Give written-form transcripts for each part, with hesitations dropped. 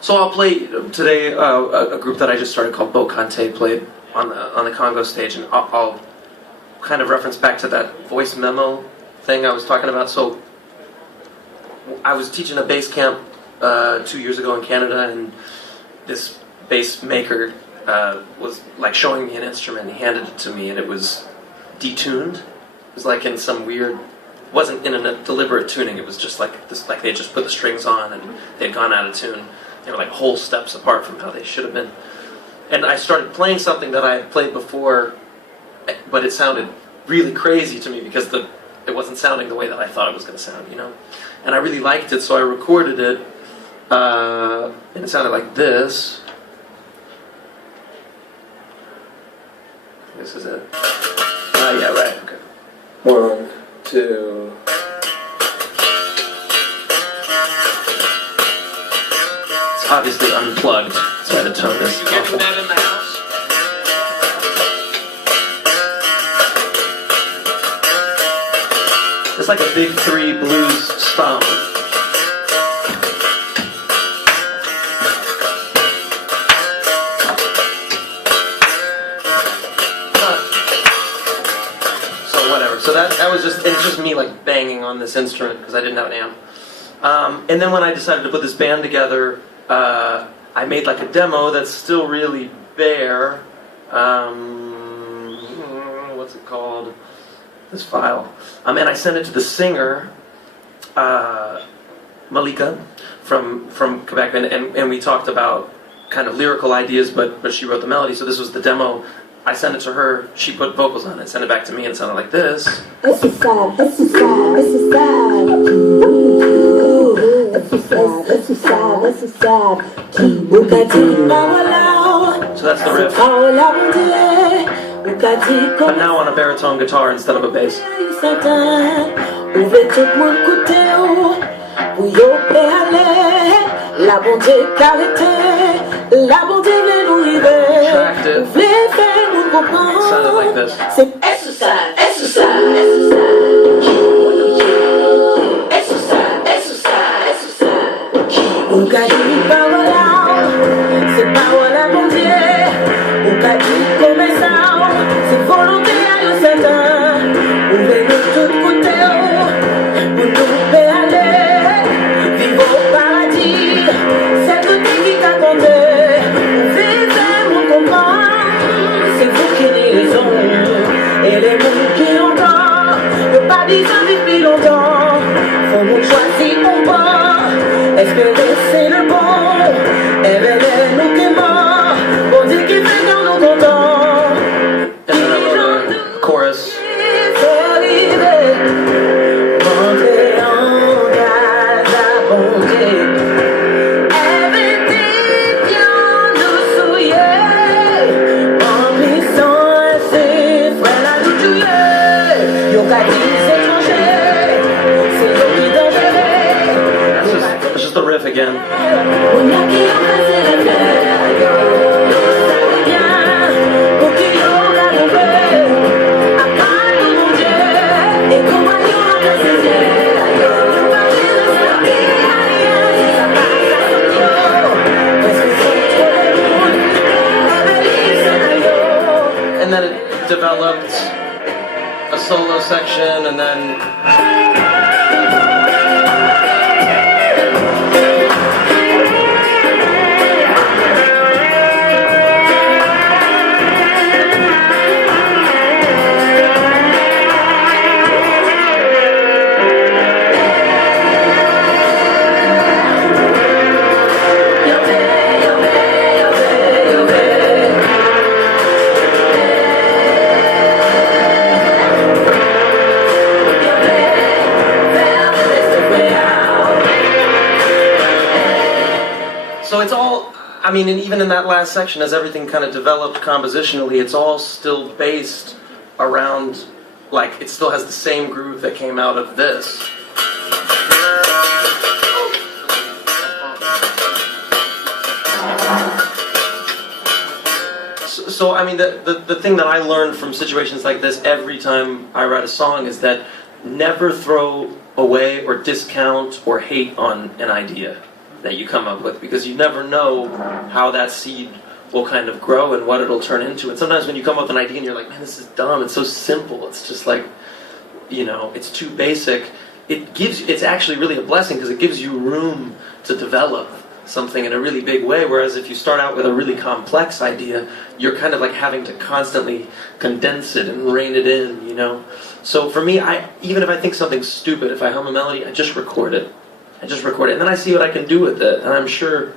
So I'll play today a group that I just started called Bocante played on the Congo stage, and I'll kind of reference back to that voice memo thing I was talking about. So I was teaching a bass camp 2 years ago in Canada, and this bass maker was like showing me an instrument. He handed it to me, and it was detuned. It was like in some weird. It wasn't in a deliberate tuning. It was just like this, like they just put the strings on and they'd gone out of tune. They were like whole steps apart from how they should have been. And I started playing something that I had played before, but it sounded really crazy to me because it wasn't sounding the way that I thought it was going to sound, you know. And I really liked it, so I recorded it, and it sounded like this. This is it. Yeah, right. Okay. 1, 2. It's obviously unplugged, so I had to tone this. You getting that in the house? It's like a big 3 blues stomp. So that was it's just me like banging on this instrument because I didn't have an amp. And then when I decided to put this band together, I made like a demo that's still really bare. What's it called? This file. And I sent it to the singer, Malika, from Quebec, and we talked about kind of lyrical ideas, but she wrote the melody. So this was the demo. I sent it to her, she put vocals on it, sent it back to me, and it sounded like this. So that's the riff. But now on a baritone guitar instead of a bass. Attractive. It sounded like this. Exercise, exercise, exercise, exercise, exercise. On qu'a dit parola, c'est parola bon Dieu. On qu'a dit comme ça, c'est volonté à nous certains. On veut de tous côtés, pour nous aller, vivre au paradis. C'est tout qui t'a compté. Vivez mon comprend. C'est vous qui avez raison, et les mots qui entendent, le pas déjà depuis longtemps. Faut nous choisir au bord, espérer c'est le bon, éveiller nous qui mort, pour dire qu'il fait dans nos contents. And then I wrote a chorus. Montrer en grâce à bonté. It's just the riff again. And then it developed a solo section, and then so it's all, I mean, and even in that last section, as everything kind of developed compositionally, it's all still based around, like, it still has the same groove that came out of this. So I mean, the thing that I learned from situations like this every time I write a song is that never throw away or discount or hate on an idea. that you come up with, because you never know how that seed will kind of grow and what it'll turn into. And sometimes when you come up with an idea and you're like, man, this is dumb, it's so simple, it's just like, you know, it's too basic. It's actually really a blessing because it gives you room to develop something in a really big way, whereas if you start out with a really complex idea, you're kind of like having to constantly condense it and rein it in, you know? So for me, even if I think something's stupid, if I hum a melody, I just record it. And then I see what I can do with it. And I'm sure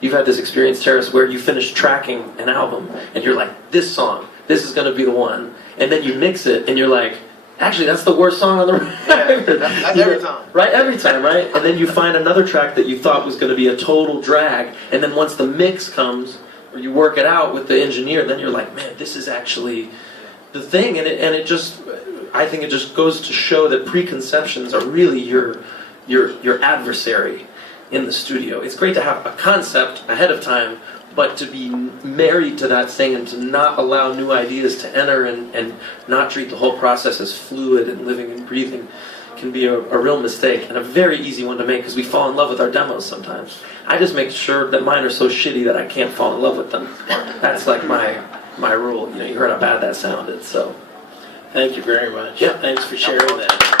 you've had this experience, Terrace, where you finish tracking an album, and you're like, this song, this is going to be the one. And then you mix it, and you're like, actually, that's the worst song on the record. That's every time. Right, every time, right? And then you find another track that you thought was going to be a total drag, and then once the mix comes, or you work it out with the engineer, then you're like, man, this is actually the thing. And it just, I think it just goes to show that preconceptions are really your adversary in the studio. It's great to have a concept ahead of time, but to be married to that thing and to not allow new ideas to enter and not treat the whole process as fluid and living and breathing can be a real mistake, and a very easy one to make because we fall in love with our demos sometimes. I just make sure that mine are so shitty that I can't fall in love with them. That's like my rule. You know, you heard how bad that sounded, so thank you very much. Yeah, thanks for sharing that.